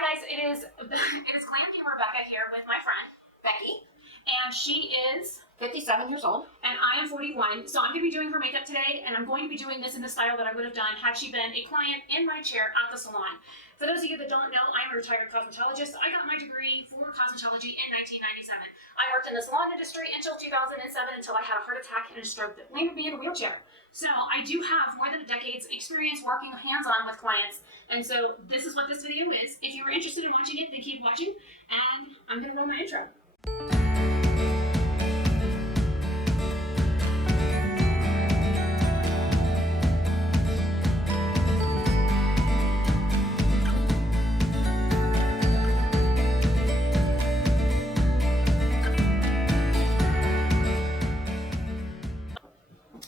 guys, it is Glam Rebecca here with my friend Becky, and she is 57 years old, and I am 41. So I'm going to be doing her makeup today, and I'm going to be doing this in the style that I would have done had she been a client in my chair at the salon. For those of you that don't know, I'm a retired cosmetologist. I got my degree for cosmetology in 1997. I worked in the salon industry until 2007 until I had a heart attack and a stroke that landed me in a wheelchair. So I do have more than a decade's experience working hands-on with clients. And so this is what this video is. If you are interested in watching it, then keep watching. And I'm going to roll my intro.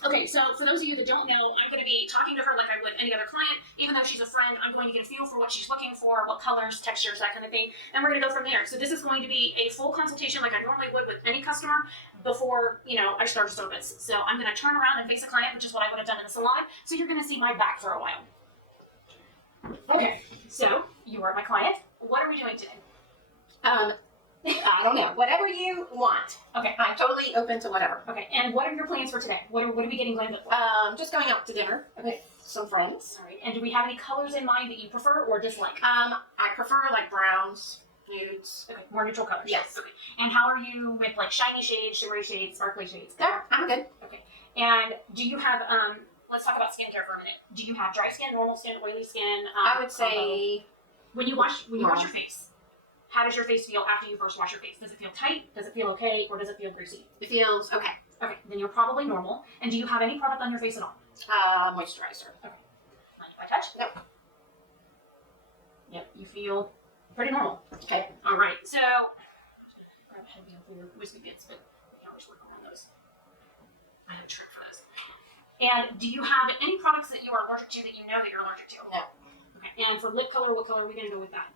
Okay, so for those of you that don't know, I'm going to be talking to her like I would any other client. Even though she's a friend, I'm going to get a feel for what she's looking for, what colors, textures, that kind of thing, and we're going to go from there. So this is going to be a full consultation like I normally would with any customer before, I start a service. So I'm going to turn around and face a client, which is what I would have done in the salon. So you're going to see my back for a while. Okay, so you are my client. What are we doing today? I don't know. Whatever you want. Okay. I'm totally open to whatever. Okay, and what are your plans for today? What are we getting glammed up for? Just going out to dinner with some friends. All right, and do we have any colors in mind that you prefer or dislike? I prefer like browns, nudes. Okay, more neutral colors. Yes. Okay. And how are you with like shiny shades, shimmery shades, sparkly shades? Yeah, I'm good. Okay. And do you have, let's talk about skincare for a minute. Do you have dry skin, normal skin, oily skin? I would say when you wash your face, how does your face feel after you first wash your face? Does it feel tight? Does it feel okay? Or does it feel greasy? It feels okay. Okay, then you're probably normal. And do you have any product on your face at all? Moisturizer. Okay. Mind if I touch? Nope. Yep, you feel pretty normal. Okay. All right, so grab a heavy for your whiskey bits, but we can always work around those. I have a trick for those. And do you have any products that you are allergic to that you know that you're allergic to? No. Okay, and for lip color, what color are we going to go with that?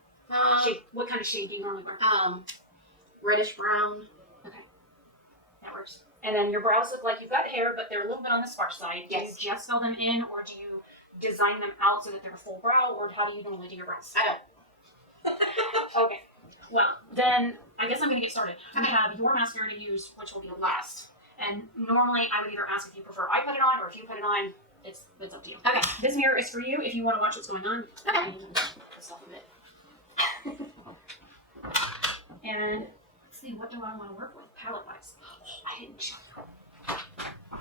Shade, what kind of shade do you normally wear? Reddish brown. Okay, that works. And then your brows look like you've got hair, but they're a little bit on the sparse side. Yes. Do you just fill them in, or do you design them out so that they're a full brow, or how do you normally do your brows? I don't. Okay, well, then I guess I'm going to get started. We have your mascara to use, which will be last. And normally I would either ask if you prefer I put it on, or if you put it on, it's up to you. Okay. This mirror is for you if you want to watch what's going on. Okay. This up a bit. And let's see, what do I want to work with palette wise? I didn't check.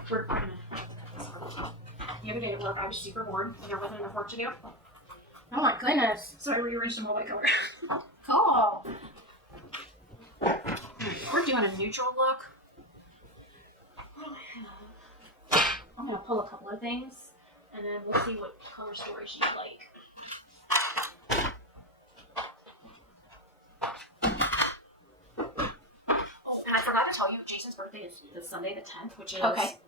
We're gonna cut this out. The other day at work I was super bored and there wasn't enough work to do. Oh my goodness. So I rearranged them all by color. Cool. We're doing a neutral look. I'm gonna pull a couple of things and then we'll see what color story she'd like. And I forgot to tell you, Jason's birthday is this Sunday the 10th, which is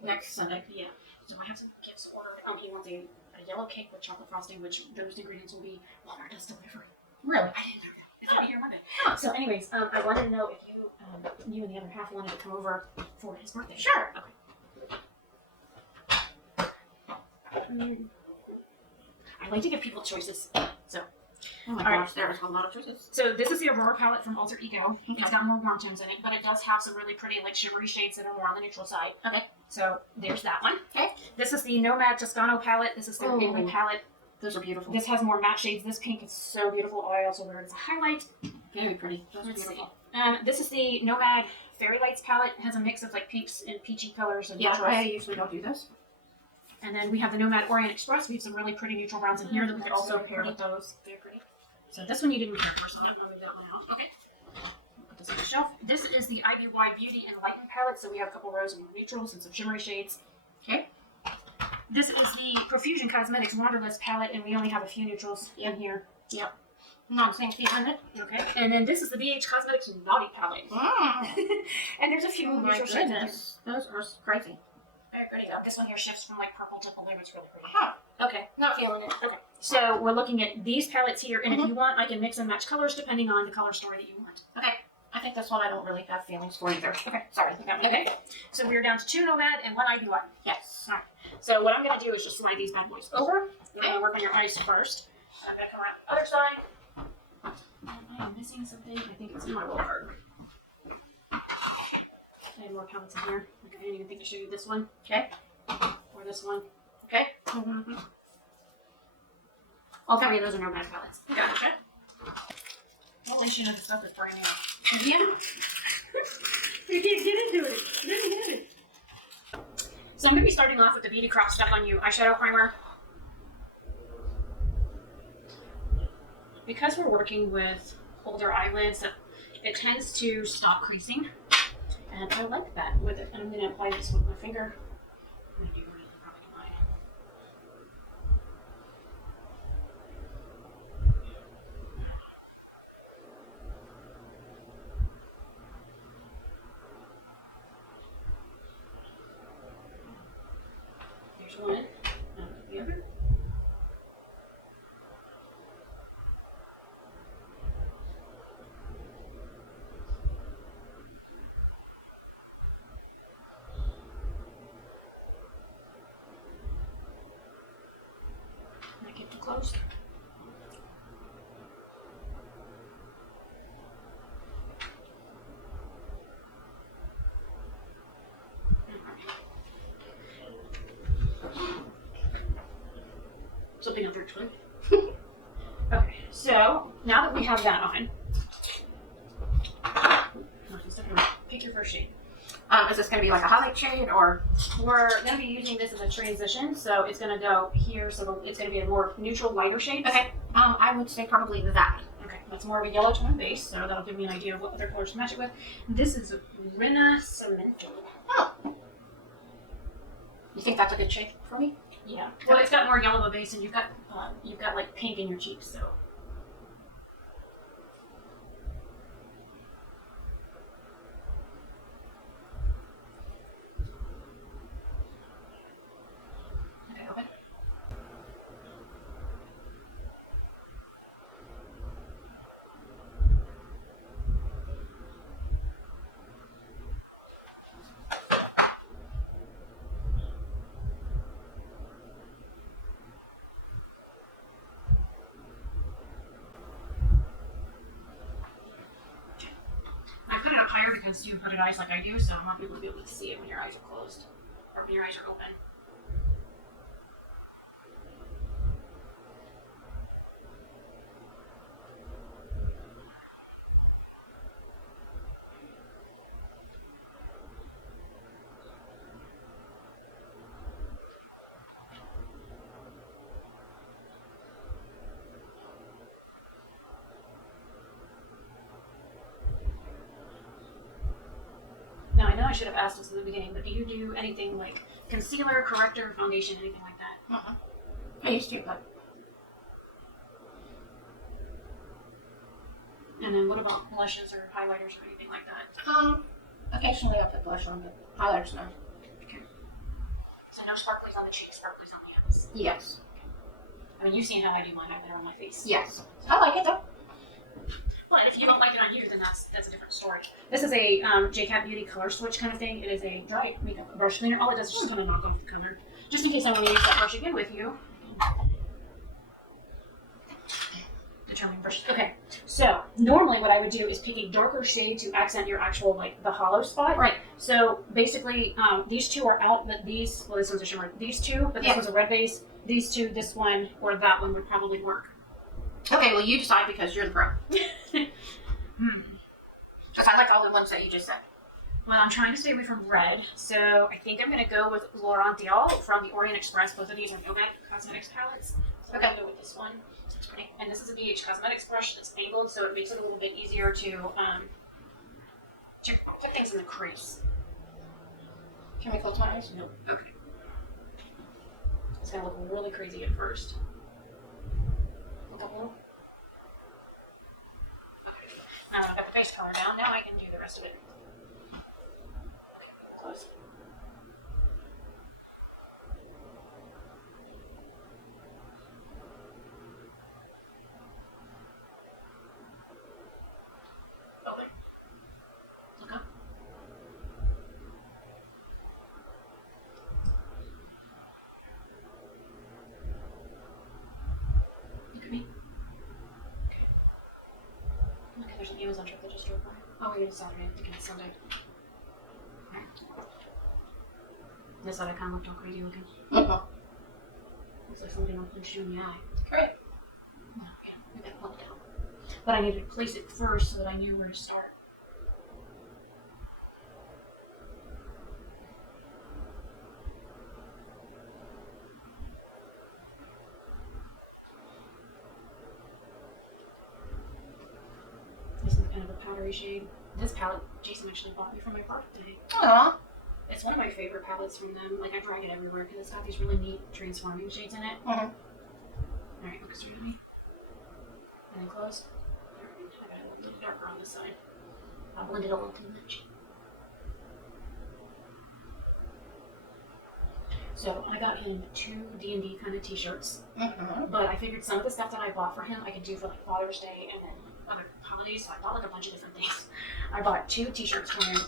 next Sunday. Yeah. So I have some gifts ordered. He wants a yellow cake with chocolate frosting, which those ingredients will be Walmart does deliver. Really? I didn't know that. It's gonna be here Monday. So, anyways, I wanted to know if you and the other half wanted to come over for his birthday. Sure. Okay. I like to give people choices. So. Oh my gosh, there's a lot of choices. So this is the Aurora Palette from Alter Ego. Okay. It's got more warm tones in it, but it does have some really pretty like shimmery shades that are more on the neutral side. Okay. So there's that one. Okay. This is the Nomad Toscano palette. This is their Italy palette. Those are beautiful. This has more matte shades. This pink is so beautiful. Oh, I also wear it as a highlight. Very pretty. Those are Let's beautiful. see. This is the Nomad Fairy Lights palette. It has a mix of like pinks and peachy colors and neutrals. I usually don't do this. And then we have the Nomad Orient Express. We have some really pretty neutral browns in here that we could also pair with those. Very pretty. So this one you didn't care for, so I'm going to move that one off. Okay. Put this on the shelf. This is the IBY Beauty Enlighten palette. So we have a couple rows of more neutrals and some shimmery shades. Okay. This is the Profusion Cosmetics Wanderlust Palette, and we only have a few neutrals in here. Yep. Not the same fee on it. Okay. And then this is the BH Cosmetics Naughty Palette. And there's a few neutral shades in there. Those are crazy. Very pretty. This one here shifts from like purple to blue. It's really pretty. Huh. Okay. Not feeling it. Okay. So we're looking at these palettes here, and if you want, I can mix and match colors depending on the color story that you want. Okay. I think this one I don't really have feelings for either. Okay. Sorry. Okay. So we're down to 2 Nomad and 1 IBY. Yes. All right. So what I'm going to do is just slide these bad boys over. You're going to work on your eyes first. I'm going to come around the other side. missing something? I think it's in my water. I have more palettes in here. Okay, I didn't even think to show you this one. Okay. Or this one. Okay. Mm-hmm. All three of those are no bad palettes. Gotcha. Well, at least you know the stuff is brand new. Yeah. You can't get into it. Get it. So I'm going to be starting off with the Beauty Crop Stuff on You Eyeshadow Primer. Because we're working with older eyelids, it tends to stop creasing. And I like that with it. And I'm going to apply this with my finger. There's one. And the other. I get too close. Something else actually. Okay, so now that we have that on, pick your first shade. Is this going to be like a highlight shade or? We're going to be using this as a transition, so it's going to go here, so it's going to be a more neutral, lighter shade. Okay. I would say probably that. Okay, that's more of a yellow tone base, so that'll give me an idea of what other colors to match it with. This is Rena Cemento. Oh. You think that's a good shade for me? Yeah. Well, it's got more yellow of a base, and you've got like pink in your cheeks, so. Okay, open. I put it up higher because you put it eyes like I do, so I want people to be able to see it when your eyes are closed or when your eyes are open. Now, I know I should have asked this in the beginning, but do you do anything like concealer, corrector, foundation, anything like that? I used to, but. And then what about blushes or highlighters or anything like that? Occasionally I'll put blush on, but highlighters no. Okay. So no sparklies on the cheeks, sparklies on the hands. Yes. I mean, you've seen how I do my highlighter on my face. Yes. I like it though. But if you don't like it on you, then that's a different story. This is a JCat Beauty color switch kind of thing. It is a dry makeup brush cleaner. All it does is just kind of knock off the color. Just in case I want to use that brush again with you. Determine brushes. Okay, so normally what I would do is pick a darker shade to accent your actual, like, the hollow spot. Right. So basically, these two are out, but these, well, this one's a shimmer. These two, but this one's a red base. These two, this one, or that one would probably work. Okay, well you decide because you're the pro. Because I like all the ones that you just said. Well, I'm trying to stay away from red, so I think I'm going to go with Laurent from the Orient Express. Both of these are Nomad Cosmetics palettes. So I'm going to go with this one. It's pretty. And this is a BH Cosmetics brush that's angled, so it makes it a little bit easier to put things in the crease. Can we close my eyes? Nope. Okay. It's going to look really crazy at first. Look a little. Okay. Now that I've got the face color down, now I can do the rest of it. Okay, close. Open. Look up. Look at me. Okay, there's there's an Amazon trip that just drove by. Oh, wait, it's Saturday. I think it's Sunday. Okay. This side I kind of looked all crazy looking. Looks like somebody knocked punched you in the eye. Great. I gotta pull it down. But I needed to place it first so that I knew where to start. This is kind of a powdery shade. This palette Jason actually bought me for my birthday. Aww. It's one of my favorite palettes from them. Like, I drag it everywhere because it's got these really neat transforming shades in it. Alright, look straight at me. And then close. Alright, I got it a little darker on this side. I blended a little too much. So I got him 2 D&D kind of t-shirts. But I figured some of the stuff that I bought for him I could do for like Father's Day and then other holidays. So I bought like a bunch of different things. I bought 2 t-shirts for him,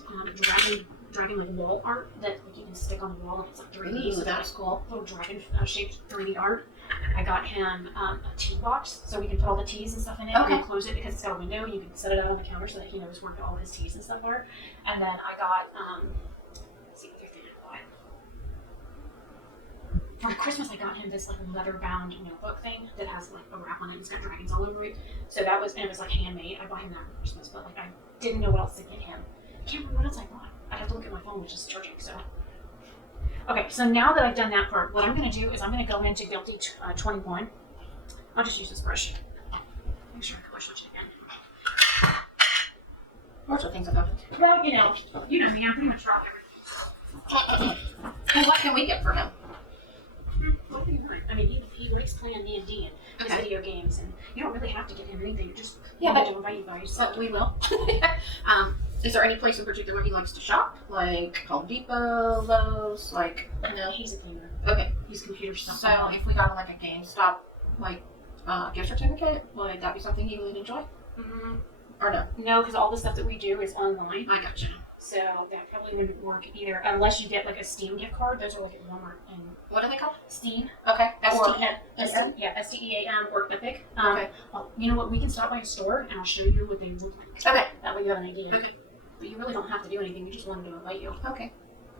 dragon like wall art that like you can stick on the wall and it's like 3D. So that's cool. Little dragon shaped 3D art. I got him a tea box so we can put all the teas and stuff in it and close it because it's got a window. You can set it out on the counter so that he knows where all his teas and stuff are. And then I got let's see what other thing I bought. For Christmas, I got him this like leather-bound notebook thing that has like a wrap on it and it's got dragons all over it. So that was, and it was like handmade. I bought him that for Christmas, but like I didn't know what else to get him. I can't remember what else I bought. I have to look at my phone, which is charging. So, okay. So now that I've done that part, what I'm going to do is I'm going to go into Guilty 21. I'll just use this brush. Make sure I color switch it again. Lots of things have happened. Well, you know me. I pretty much dropped everything. And what can we get for him? I mean, he likes playing D&D and his video games, and you don't really have to get him anything. You just to invite you guys. So we will. Is there any place in particular he likes to shop? Like Home Depot, Lowe's, like No, he's a gamer. Okay. He's computer stuff. So if we got like a GameStop like gift certificate, would that be something he would enjoy? Or no? No, because all the stuff that we do is online. I gotcha. So that probably wouldn't work either, unless you get like a Steam gift card. Those are like at Walmart and What are they called? Steam. Okay. STEAM or Epic. Okay. Well, you know what? We can stop by a store and I'll show you what they look like. Okay. That way you have an idea. Okay. But you really don't have to do anything. We just wanted to invite you. Okay.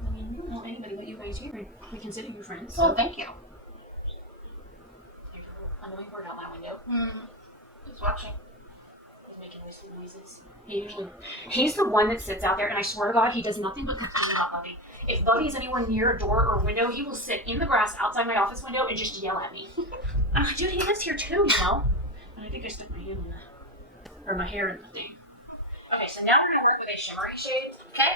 I mean, you don't know anybody but you guys here. We consider you friends. Well, thank you. There's a annoying bird out that window. He's watching. He's making noises. He's the one that sits out there, and I swear to God, he does nothing but complain about Bubby. If Bubby's anywhere near a door or a window, he will sit in the grass outside my office window and just yell at me. I'm like, dude, he lives here too, you know? And I think I stuck my hand in my hair in the thing. Okay, so now we're going to work with a shimmery shade, okay?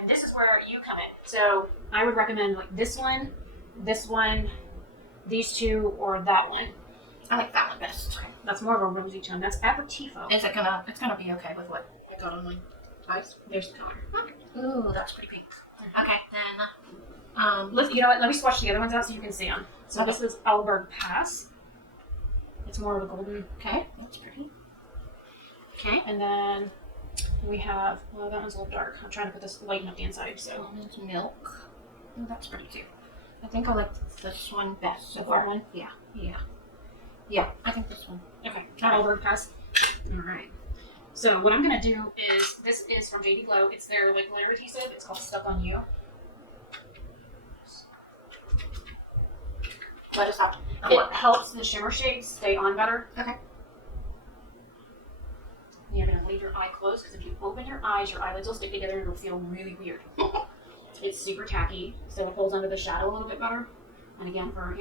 And this is where you come in. So I would recommend like this one, these 2, or that one. I like that one best. Okay. That's more of a rosy tone. That's aperitivo. Is it gonna? It's gonna be okay with what I got on my eyes. There's the color. Ooh, that's pretty pink. Okay, then. You know what? Let me swatch the other ones out so you can see them. So this is Alberg Pass. It's more of a golden. Okay, that's pretty. Okay, and then we have. Well, that one's a little dark. I'm trying to put this lighten up the inside. So Almond milk. Oh, that's pretty too. I think I like this one best. the far one. Yeah, I think this one. Okay, Alberg Pass. All right. So what I'm gonna do is this is from JD Glow. It's their like glitter adhesive. It's called Stuck on You. Let us out. It helps the shimmer shades stay on better. Okay. And you're gonna leave your eye closed because if you open your eyes, your eyelids will stick together and it'll feel really weird. It's super tacky, so it holds under the shadow a little bit better. And again, for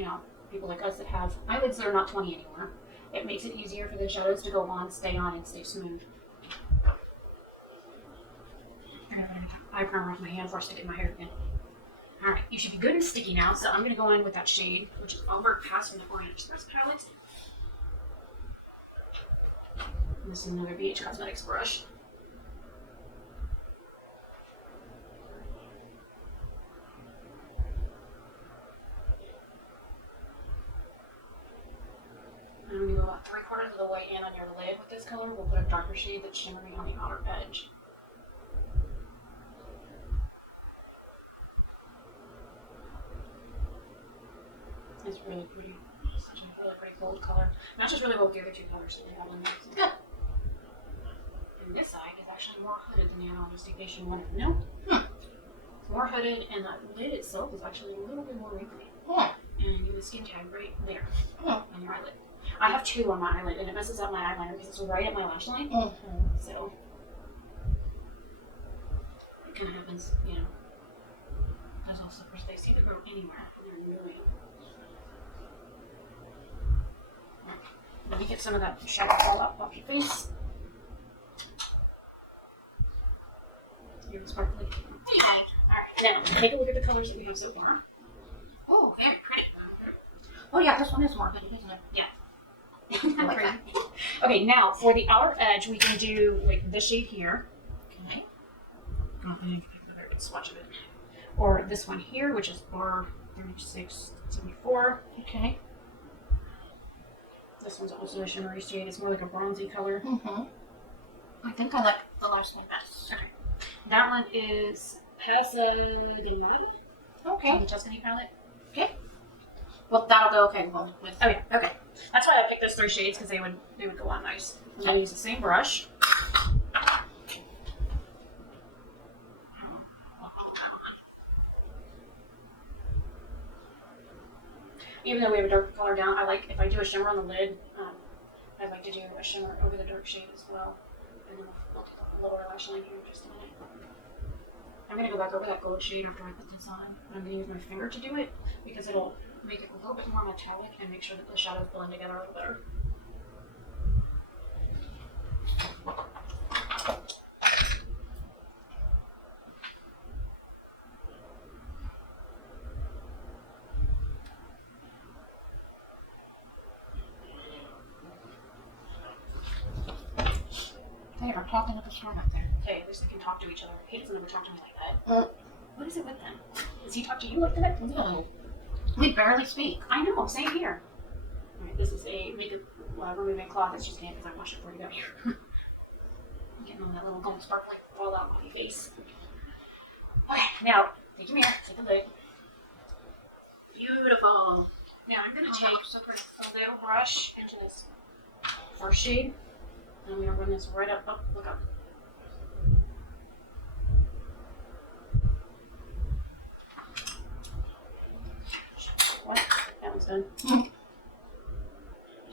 people like us that have eyelids that are not 20 anymore, it makes it easier for the shadows to go on, stay on, and stay smooth. I'm gonna eye primer off my hand before I stick it in my hair again. Alright, you should be good and sticky now, so I'm gonna go in with that shade, which is Alberg Pass from the Orient palette. And this is another BH Cosmetics brush. I'm going to go about 3/4 of the way in on your lid with this color. We'll put a darker shade that's shimmery on the outer edge. It's really pretty. It's such a really pretty gold color. Matches really well with the other 2 colors that we have in there. Good. constipation one. No. Hmm. It's more hooded, and the lid itself is actually a little bit more wrinkly. Hmm. And the skin tag right there Hmm. on your eyelid. I have 2 on my eyelid, and it messes up my eyeliner because it's right at my lash line. Mm-hmm. So it kind of happens, you know. Those little slippers, they seem to go anywhere. They're annoying. Let me get some of that shadow fall off your face. You're sparkly. Alright, now take a look at the colors that we have so far. Oh, very pretty. Oh yeah, this one is more pretty, isn't it? Yeah. I like that. Okay, now for the outer edge, we can do like this shade here. Okay. Oh, I need to pick another swatch of it. Or this one here, which is R3674. Okay. This one's also a shimmery shade. It's more like a bronzy color. Mm-hmm. I think I like the last one best. Okay. That one is Pasadena. Okay. From the Tuscany palette. Okay. Well, that'll go okay with. Oh yeah. Okay. That's why I picked those 3 shades because they would go on nice. I'm gonna use the same brush. Even though we have a darker color down, I like if I do a shimmer on the lid. I like to do a shimmer over the dark shade as well. And then we'll do the lower lash line here in just a minute. I'm gonna go back over that gold shade after I put this on. I'm gonna use my finger to do it because it'll make it a little bit more metallic and make sure that the shadows blend together a little better. They are talking with the storm up there. Okay, at least they can talk to each other. I hate it when they talk to me like that. What is it with them? Does he talk to you like that? No. We barely speak. I know, same here. Alright, this is a makeup removing cloth. It's just because I washed it before you got here. I'm getting all that little gold sparkling all out on your face. Okay, now, take your mirror, take a look. Beautiful. Now I'm going to take a little brush into this first shade. And I'm going to run this right up. Oh, look up. What? That one's done.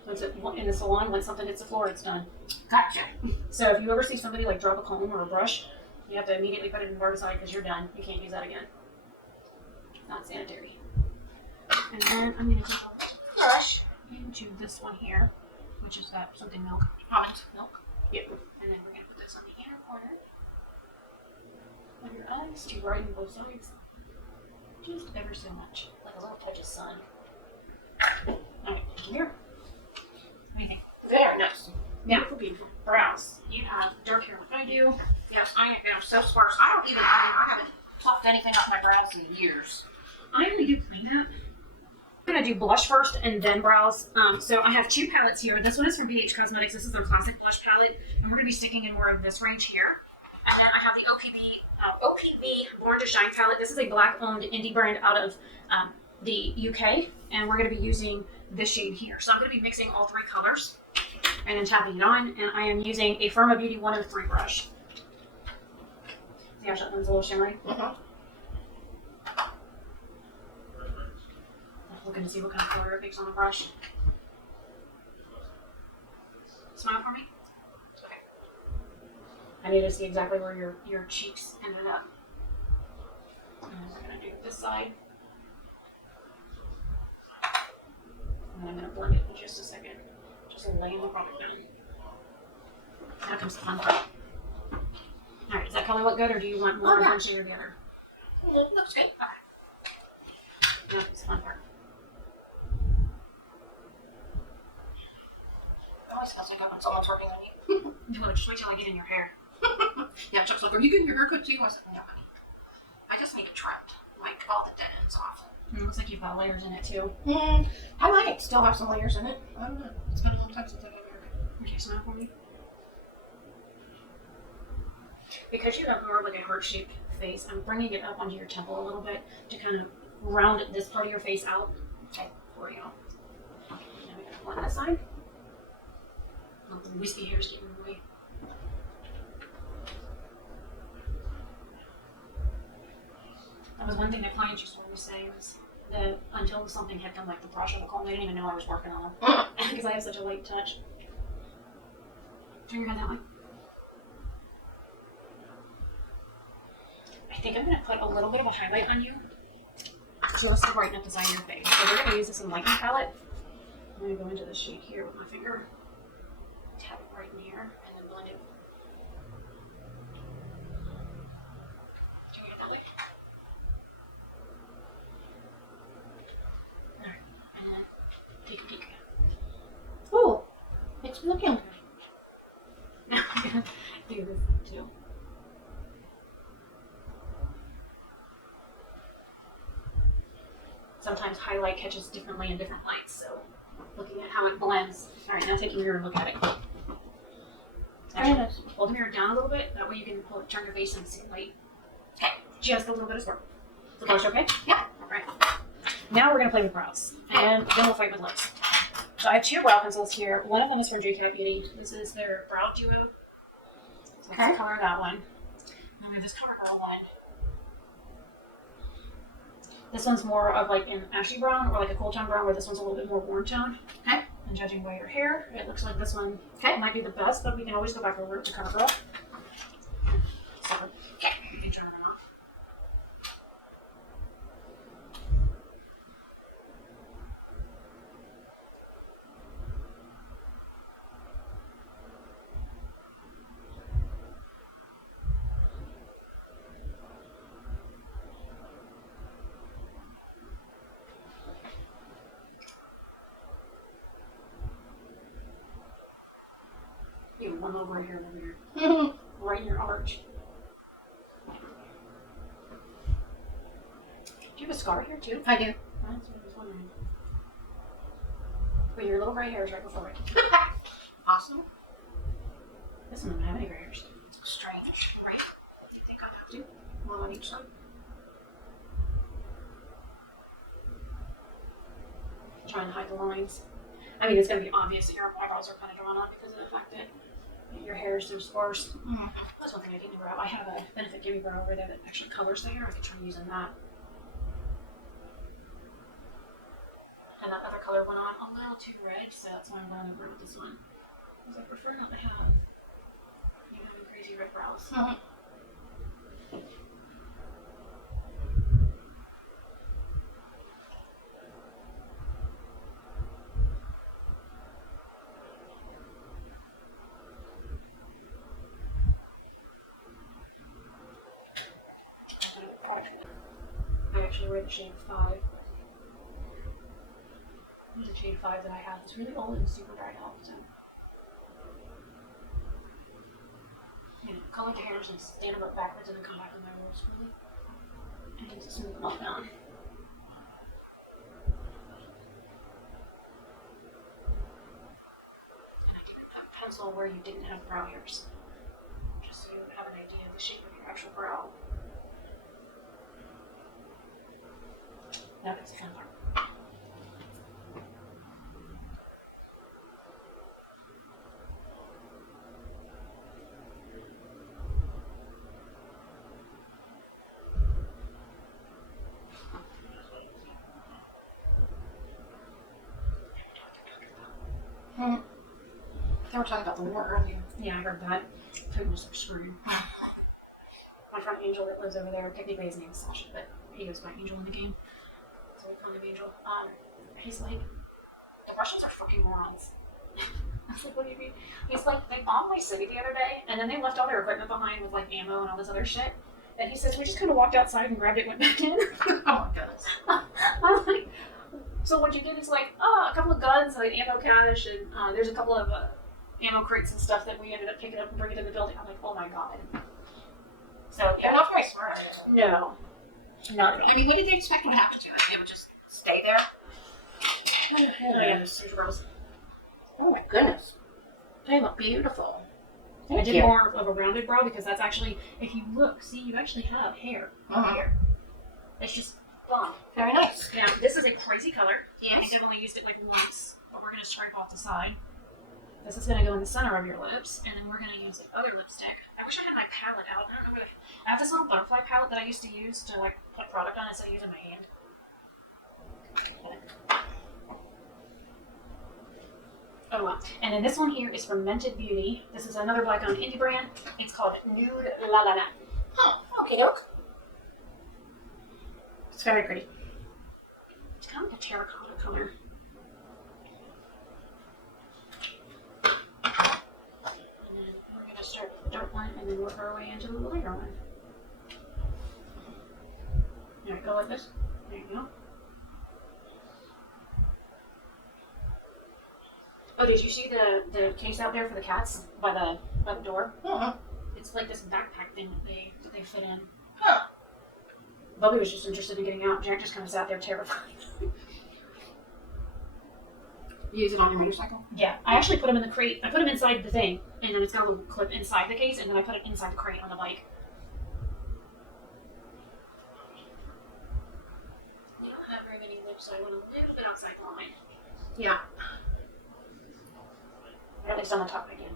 Once it, in the salon, when something hits the floor, it's done. Gotcha. So if you ever see somebody like drop a comb or a brush, you have to immediately put it in bar aside because you're done. You can't use that again. Not sanitary. And then I'm going to take a brush into this one here, which is that something milk. Almond milk. Yep. And then we're going to put this on the inner corner of your eyes to brighten both sides. Just ever so much. Like a little touch of sun. Alright, here. What do you think? Very nice. Beautiful, beautiful. Brows. You have dark hair like I do. Yes, I am so sparse. I haven't fluffed anything off my brows in years. I only do plain that. I'm going to do blush first and then brows. So I have 2 palettes here. This one is from BH Cosmetics. This is their classic blush palette. And we're going to be sticking in more of this range here. And then I have the OPV Born to Shine palette. This is a black-owned indie brand out of the UK. And we're going to be using this shade here. So I'm going to be mixing all 3 colors and then tapping it on. And I am using a Firma Beauty 103 brush. See how that one's a little shimmery? Looking to see what kind of color it picks on the brush. Smile for me. Okay. I need to see exactly where your cheeks ended up. And then we're going to do this side. And then I'm going to blend it in just a second. Just laying the product down. Now comes the fun part. Alright, does that color look good, or do you want more of one shade or the other? It looks good. Okay. Now comes the fun part. It always smells like when someone's working on you. No, just wait till I get in your hair. Yeah, Chuck's like, are you getting your haircut too? I said, no, honey. I just need it trimmed. Like, all the dead ends off. It looks like you've got layers in it, too. I might still have some layers in it. I don't know. It's been a long time since I've had a haircut. Okay, smile for me. Because you have more of like a heart-shaped face, I'm bringing it up onto your temple a little bit to kind of round this part of your face out. Okay, for you. Now we can blend that side. Oh, the wispy hair's getting in the way. That was one thing that clients used to always say was that until something hit them, like the brush or the comb, they didn't even know I was working on them. Because I have such a light touch. Turn your head that way. I think I'm going to put a little bit of a highlight on you just to brighten up the side of your face. So we're going to use this Enlighten palette. I'm going to go into the shade here with my finger. Tap it right in here and then blend it. Alright, and then take a peek. Oh, it's looking Do this thing too. Sometimes highlight catches differently in different lights, so looking at how it blends. Alright, now take a mirror and look at it. Actually, hold the mirror down a little bit, that way you can turn your face and see light. Okay, just a little bit of sparkle. Is the blush okay? Yeah. Alright. Now we're going to play with brows, and then we'll fight with lips. So I have two brow pencils here. One of them is from CashApp Beauty. This is their Brow Duo. So let's color that one. And we have this CoverGirl one. This one's more of like an ashy brown or like a cool tone brown, where this one's a little bit more warm tone. Okay. And judging by your hair, it looks like this one might be the best, but we can always go back over to CoverGirl. So, you can turn it off. You have one little gray hair over here. Right in your arch. Do you have a scar here too? I do. That's what I was wondering. But your little gray hairs right before it. Awesome. This one doesn't have any gray hairs. Strange. Right? You think I'd have to? One on each side. Trying to hide the lines. I mean, it's going to be obvious that your eyebrows are kind of drawn on because of the fact that your hair is so sparse. That's one thing I didn't brow. I have a Benefit Gimme Brow over there that actually covers the hair. I could try using that. And that other color went on a little too red, so that's why I'm going over with this one. Because I prefer not to have any crazy red brows. I actually wear the shade 5. There's a shade 5 that I have. It's really old and super dried out. So, color the hairs and stand them up backwards and then come back on my rolls really. And just smooth them all down. And I didn't put pencil where you didn't have brow hairs, just so you would have an idea of the shape of your actual brow. Now it's the fun part. They were talking about the war earlier. Yeah, I heard that. Putin was screaming. My friend Angel that lives over there, technically his name is Sasha, but he goes by Angel in the game. So we call him Angel. He's like, the Russians are fucking morons. I was like, what do you mean? He's like, they bombed my city the other day, and then they left all their equipment behind with like ammo and all this other shit. And he says, we just kind of walked outside and grabbed it and went back in. Oh my goodness. I'm like, so what you did is like, a couple of guns, like ammo cache, and there's a couple of ammo crates and stuff that we ended up picking up and bringing to the building. I'm like, oh my god. So They're not very smart. no, not at all. I mean, what did they expect would happen to it? They would just stay there? Oh yeah, there's girls. Oh my goodness. They look beautiful. I did more of a rounded brow because that's actually, if you look, see, you actually have hair here. It's just blonde. Very nice. Yeah, this is a crazy color. Yes. I think I've only used it like once, but we're going to stripe off the side. This is going to go in the center of your lips, and then we're going to use the other lipstick. I wish I had my palette out. I don't know if I have this little butterfly palette that I used to use to like put product on instead of using my hand. Oh well. And then this one here is from Mented Beauty. This is another black owned indie brand. It's called Nude La La La. Huh. Okay, doke. It's very pretty. It's kind of like a terracotta color. And then we're going to start with the dark one and then work our way into the lighter one. There, go like this. There you go. Oh, did you see the case out there for the cats by the door? Uh-huh. It's like this backpack thing that they fit in. Huh. Bubby was just interested in getting out. Janet just kind of sat there terrified. Use it on your motorcycle? Yeah, I actually put him in the crate. I put him inside the thing, and then it's got a little clip inside the case, and then I put it inside the crate on the bike. You don't have very many lips, so I went a little bit outside the line. Yeah. Or at least on the top again.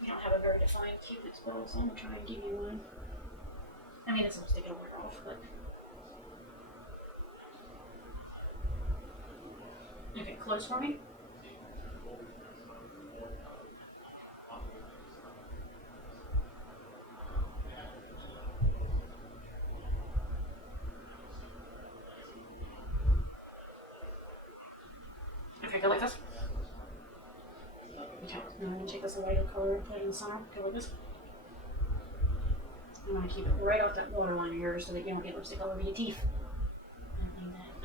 You don't have a very defined cupid's bow, so I'm gonna try and give you one. I mean, it's a lipstick, it'll wear off, but. Okay, close for me. Okay, go like this. Okay, now I'm going to take this lighter color and put it in the center. Go like this. I'm going to keep it right off that waterline of yours so that you don't get lipstick all over your teeth.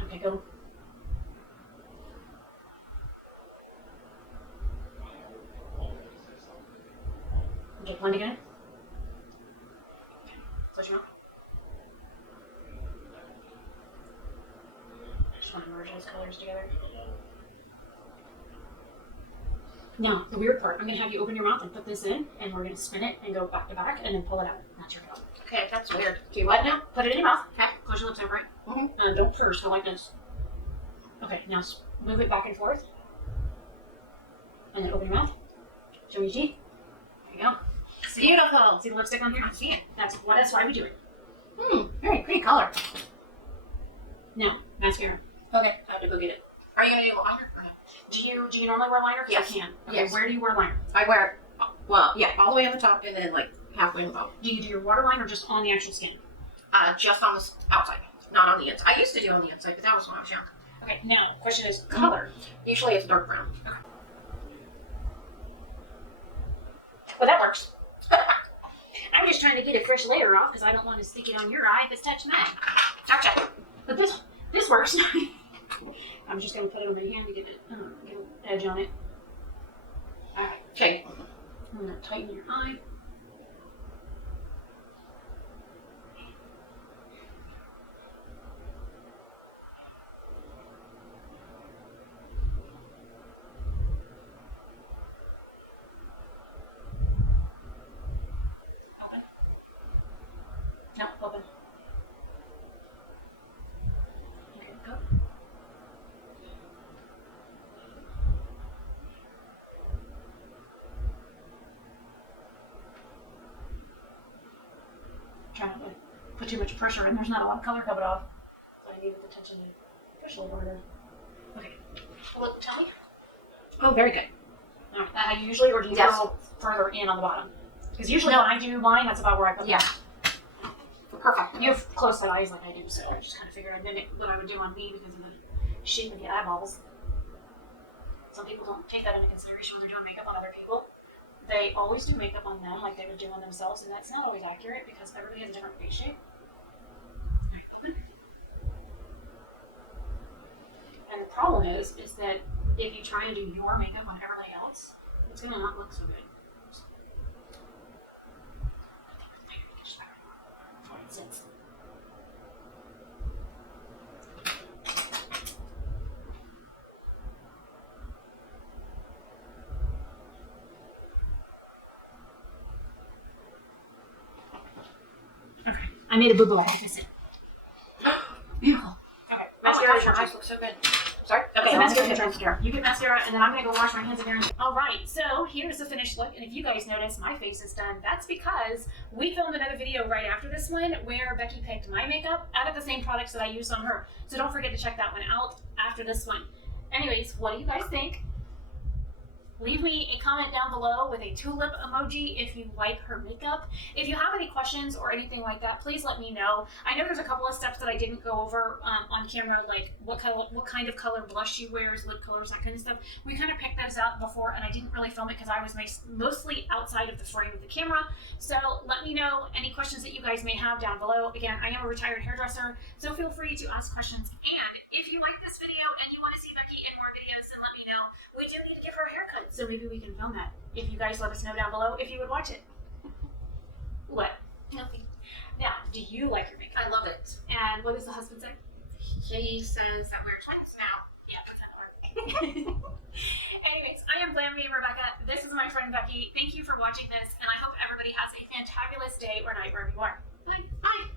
Okay, go. Okay, blend again. Close your mouth. I just want to merge those colors together. Now, the weird part, I'm going to have you open your mouth and put this in, and we're going to spin it and go back to back, and then pull it out. That's your job. Okay, that's weird. Okay, what now? Put it in your mouth. Okay, close your lips out, right? Mm-hmm. And don't first, go like this. Okay, now move it back and forth. And then open your mouth. Show me your teeth. There you go. Beautiful. See the lipstick on here? I see it. That's why we do it. Very pretty color. Now, mascara. Okay, I have to go get it. Are you gonna do liner? Or no? Do you normally wear liner? Yes. I can. Okay, Yes. where do you wear liner? I wear it, well, yeah, all the way on the top and then like halfway in the bottom. Do you do your waterline or just on the actual skin? Just on the outside, not on the inside. I used to do on the inside, but that was when I was young. Okay, now, question is color. Usually it's dark brown. Okay. Well, that works. I'm just trying to get a fresh layer off because I don't want to stick it on your eye if it's touched mine. Gotcha. But this works. I'm just going to put it over here to get an edge on it. Alright. Okay. I'm going to tighten your eye. Open. No, open. Okay, go. Trying not to put too much pressure in. There's not a lot of color coming off. So I need the tension to push a little harder. Okay. Look, tell me. Oh, very good. Alright, that how you usually, or do you go further in on the bottom? Because usually when I do mine, that's about where I put Yeah. mine. Perfect. You have close set eyes like I do, so I just kind of figured I'd mimic what I would do on me because of the shape of the eyeballs. Some people don't take that into consideration when they're doing makeup on other people. They always do makeup on them like they would do on themselves, and that's not always accurate because everybody has a different face shape. And the problem is that if you try and do your makeup on everybody else, it's going to not look so good. For instance. I made a boo-boo. Beautiful. Okay. Mascara, your eyes look so good. Sorry? Okay, So mascara. mascara. You get mascara, and then I'm gonna go wash my hands again. All right, so here's the finished look. And if you guys notice, my face is done. That's because we filmed another video right after this one where Becky picked my makeup out of the same products that I used on her. So don't forget to check that one out after this one. Anyways, what do you guys think? Leave me a comment down below with a tulip emoji if you like her makeup. If you have any questions or anything like that, please let me know. I know there's a couple of steps that I didn't go over on camera, like what kind of color blush she wears, lip colors, that kind of stuff. We kind of picked those out before, and I didn't really film it because I was mostly outside of the frame of the camera. So let me know any questions that you guys may have down below. Again, I am a retired hairdresser, so feel free to ask questions. And if you like this video and you want to see Becky in more videos, then let me know. We do need to give her a haircut, so maybe we can film that. If you guys let us know down below if you would watch it. What? Nothing. Now, do you like your makeup? I love it. And what does the husband say? He says that we're twins now. Yeah, that's how it works. Anyways, I am Glam Rebecca. This is my friend Becky. Thank you for watching this, and I hope everybody has a fantabulous day or night wherever you are. Bye. Bye.